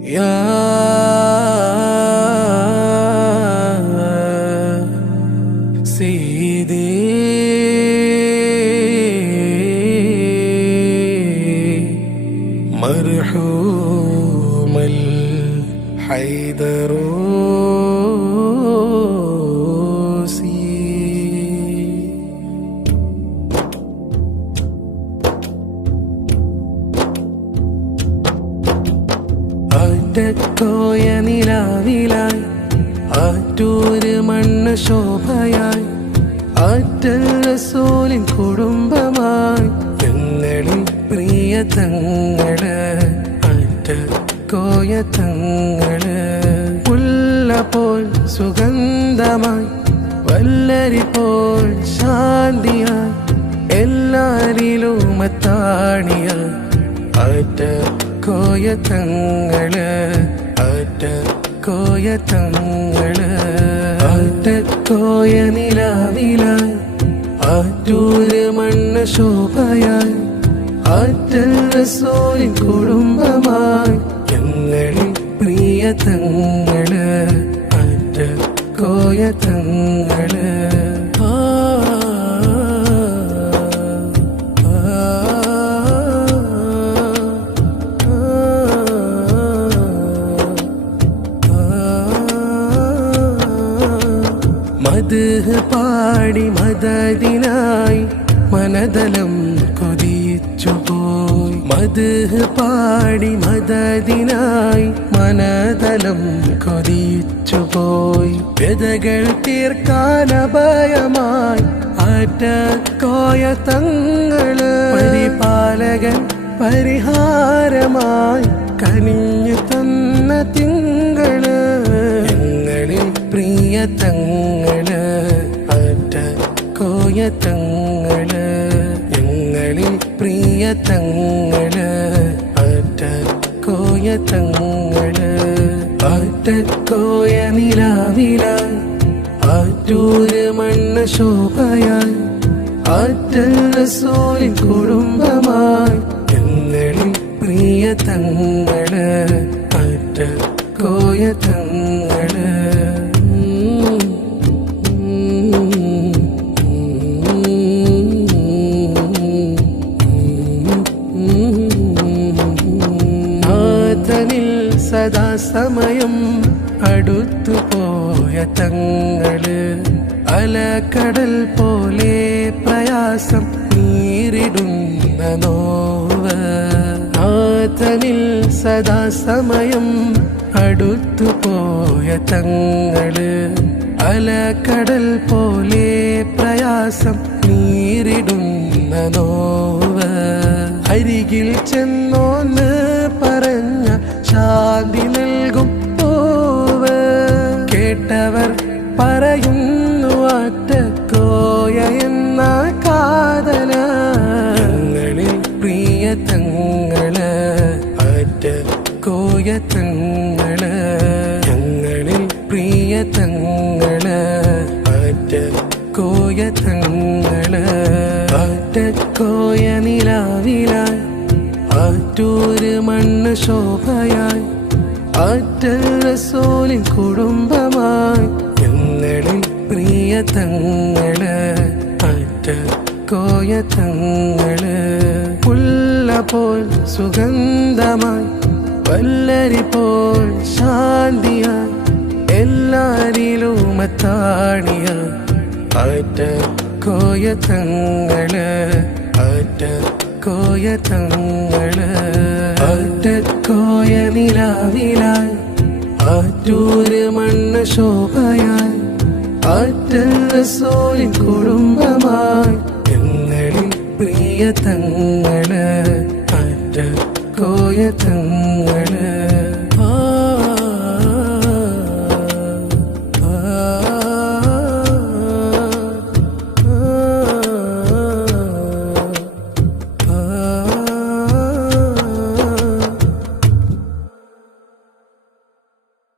يا سيدي. مرحوم الحيدروسي ആറ്റക്കോയ നിലാവിലായി ആറ്റൂര് മണ്ണ് ശോഭയായി ആറ്റൽ റസൂലിൻ കുടുംബമായി ഞങ്ങളിൽ പ്രിയ തങ്ങൾ ആറ്റക്കോയ തങ്ങൾ. പുല്ല പോൽ സുഗന്ധമായി വല്ലരി പോൽ ശാന്തിയായി എല്ലാരിലും എത്താണിയായി ആറ്റ കോയ തങ്ങൾ. ആറ്റ കോയ തങ്ങൾ. ആറ്റ കോയ നിലാവിലായി. ആറ്റൂര് മണ്ണ് ശോഭയായി. ആറ്റൽ റസൂലിൻ കുടുംബമായി. ഞങ്ങളിൽ പ്രിയ തങ്ങൾ. ആറ്റ കോയ തങ്ങൾ. മത് പാടി മദദിനായി മനതലം കൊതിച്ചു പോയി. മത് പാടി മദദിനായി മനതലം കൊതിച്ചു പോയി. വ്യതകൾ തീർക്കാൻ അഭയമായി ആറ്റക്കോയ തങ്ങൾ പരിപാലകൻ പരിഹാരമായി കനിഞ്ഞു തന്ന തിങ്കൾ തങ്ങൾ അറ്റ കോയ തങ്ങൾ. ഞങ്ങളിൽ പ്രിയ തങ്ങൾ അറ്റ കോയ തങ്ങൾ. ആറ്റ കോയ നിലാവിലായി ആറ്റൂര് മണ്ണ ശോഭയാൽ ആറ്റൽ റസൂലിൻ കുടുംബമായി. ഞങ്ങളിൽ പ്രിയ തങ്ങൾ അറ്റ കോയ തങ്ങൾ. സദാസമയം അടുത്തു പോയ തങ്ങൾ അലക്കടൽ പോലെ പ്രയാസം നീരിടുന്ന നോവ്. നാഥനിൽ സദാസമയം അടുത്തു പോയ തങ്ങൾ അലക്കടൽ പോലെ പ്രയാസം നീരിടുന്ന നോവ്. അരികിൽ ചെന്നോന്ന് പറയുന്നു അറ്റക്കോയ എന്ന കാതല ഞങ്ങളിൽ പ്രിയ തങ്ങൾ അറ്റക്കോയ കോയ തങ്ങൾ ഞങ്ങളിൽ പ്രിയ തങ്ങൾ അറ്റക്കോയ കോയ തങ്ങൾ. അറ്റക്കോയ കോയ നിലാവിലായി ആറ്റൂര് മണ്ണ് ശോഭയായി ആറ്റൽ സോലി കുടുംബമായി ഞങ്ങളിൽ പ്രിയ തങ്ങൾ അറ്റ കോയ തങ്ങൾ. പുല്ല പോൽ സുഗന്ധമായി വല്ലരി പോൽ ശാന്തിയായി എല്ലാരിലും എത്താണിയായി അറ്റ കോയ തങ്ങൾ അറ്റ കോയ തങ്ങൾ. അറ്റ കോയ നിലാവിലായി ആറ്റൂര് മണ്ണ് ശോഭയായി ആറ്റൽ റസൂലിൻ കുടുംബമായി ഞങ്ങളിൽ പ്രിയ തങ്ങൾ അറ്റ കോയ തങ്ങൾ